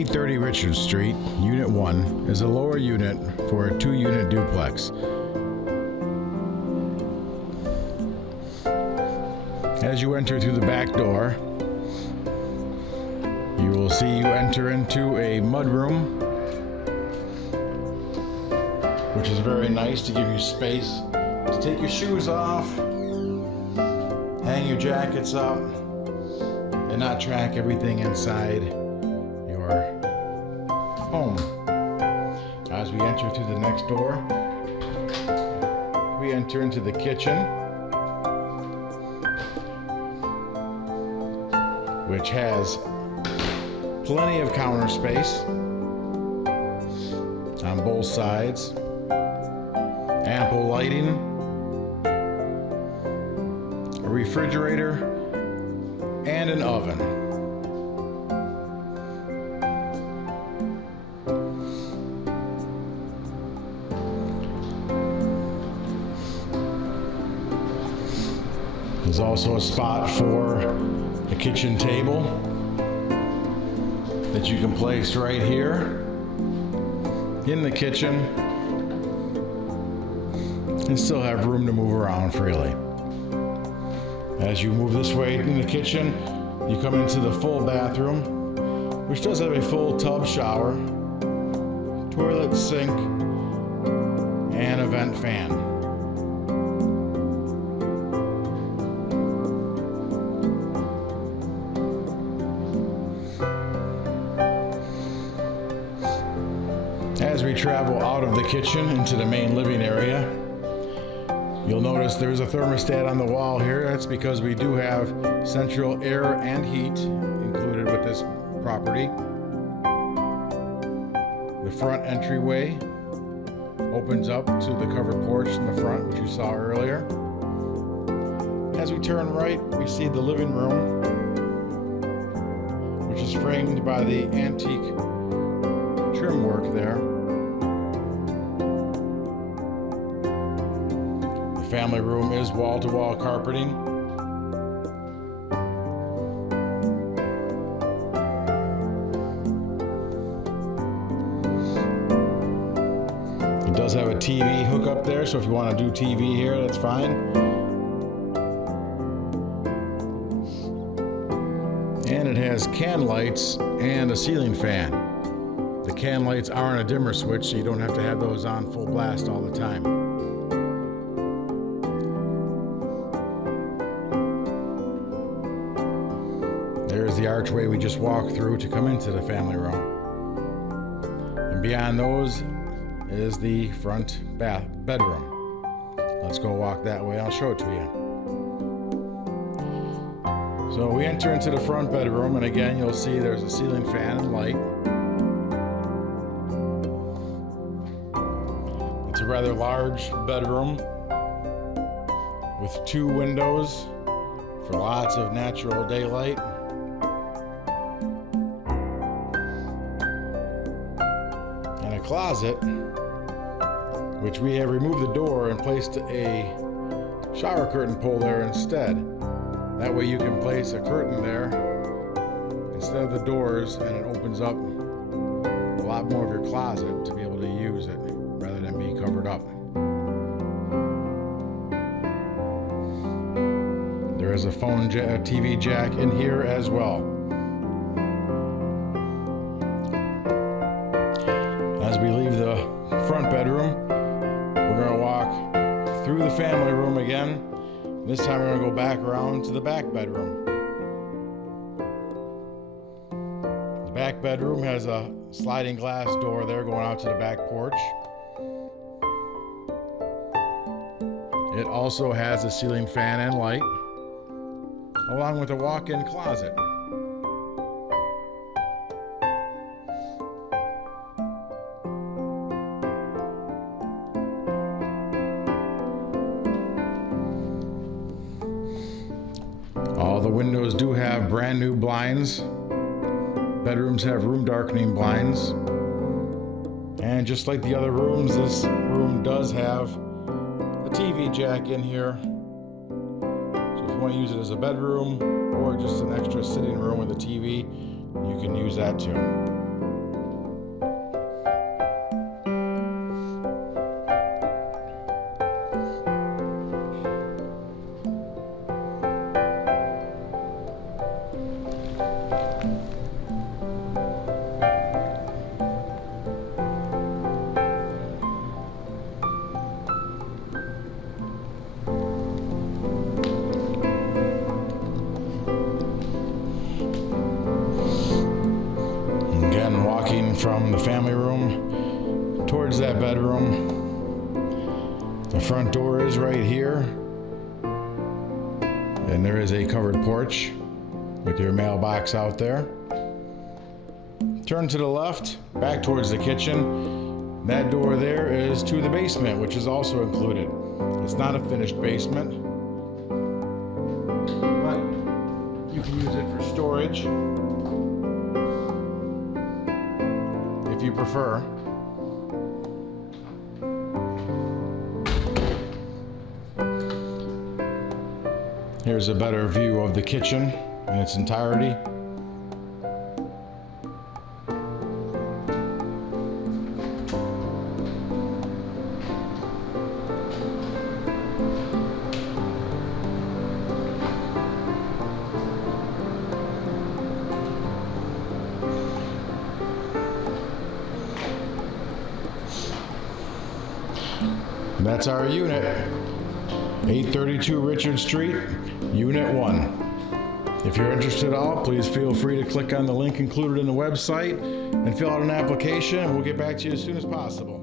830 Richard Street, Unit 1, is a lower unit for a 2-unit duplex. As you enter through the back door, you will see you enter into a mudroom, which is very nice to give you space to take your shoes off, hang your jackets up, and not track everything inside your home. As we enter through the next door, we enter into the kitchen, which has plenty of counter space on both sides, ample lighting, a refrigerator, and an oven. There's also a spot for a kitchen table that you can place right here in the kitchen and still have room to move around freely. As you move this way in the kitchen, you come into the full bathroom, which does have a full tub shower, toilet, sink, and a vent fan. As we travel out of the kitchen into the main living area, you'll notice there's a thermostat on the wall here. That's because we do have central air and heat included with this property. The front entryway opens up to the covered porch in the front, which you saw earlier. As we turn right, we see the living room, which is framed by the antique trim work there. The family room is wall-to-wall carpeting. It does have a TV hookup there, so if you want to do TV here, that's fine. And it has can lights and a ceiling fan. The can lights are on a dimmer switch, so you don't have to have those on full blast all the time. There's the archway we just walked through to come into the family room. And beyond those is the front bedroom. Let's go walk that way. I'll show it to you. So we enter into the front bedroom, and again, you'll see there's a ceiling fan and light. It's a rather large bedroom with 2 windows for lots of natural daylight. And a closet, which we have removed the door and placed a shower curtain pole there instead. That way you can place a curtain there instead of the doors, and it opens up a lot more of your closet to be able to use it rather than be covered up. There is a TV jack in here as well. As we leave the front bedroom, we're going to walk through the family room again. This time we're going to go back around to the back bedroom. The back bedroom has a sliding glass door there going out to the back porch. It also has a ceiling fan and light, along with a walk-in closet. All the windows do have brand new blinds. Bedrooms have room darkening blinds. And just like the other rooms, this room does have a TV jack in here. So if you want to use it as a bedroom or just an extra sitting room with a TV, you can use that too. towards that bedroom. The front door is right here. And there is a covered porch with your mailbox out there. Turn to the left, back towards the kitchen. That door there is to the basement, which is also included. It's not a finished basement, but you can use it for storage if you prefer. Here's a better view of the kitchen in its entirety. And that's our unit, 832 Richard Street, Unit 1. If you're interested at all, please feel free to click on the link included in the website and fill out an application, and we'll get back to you as soon as possible.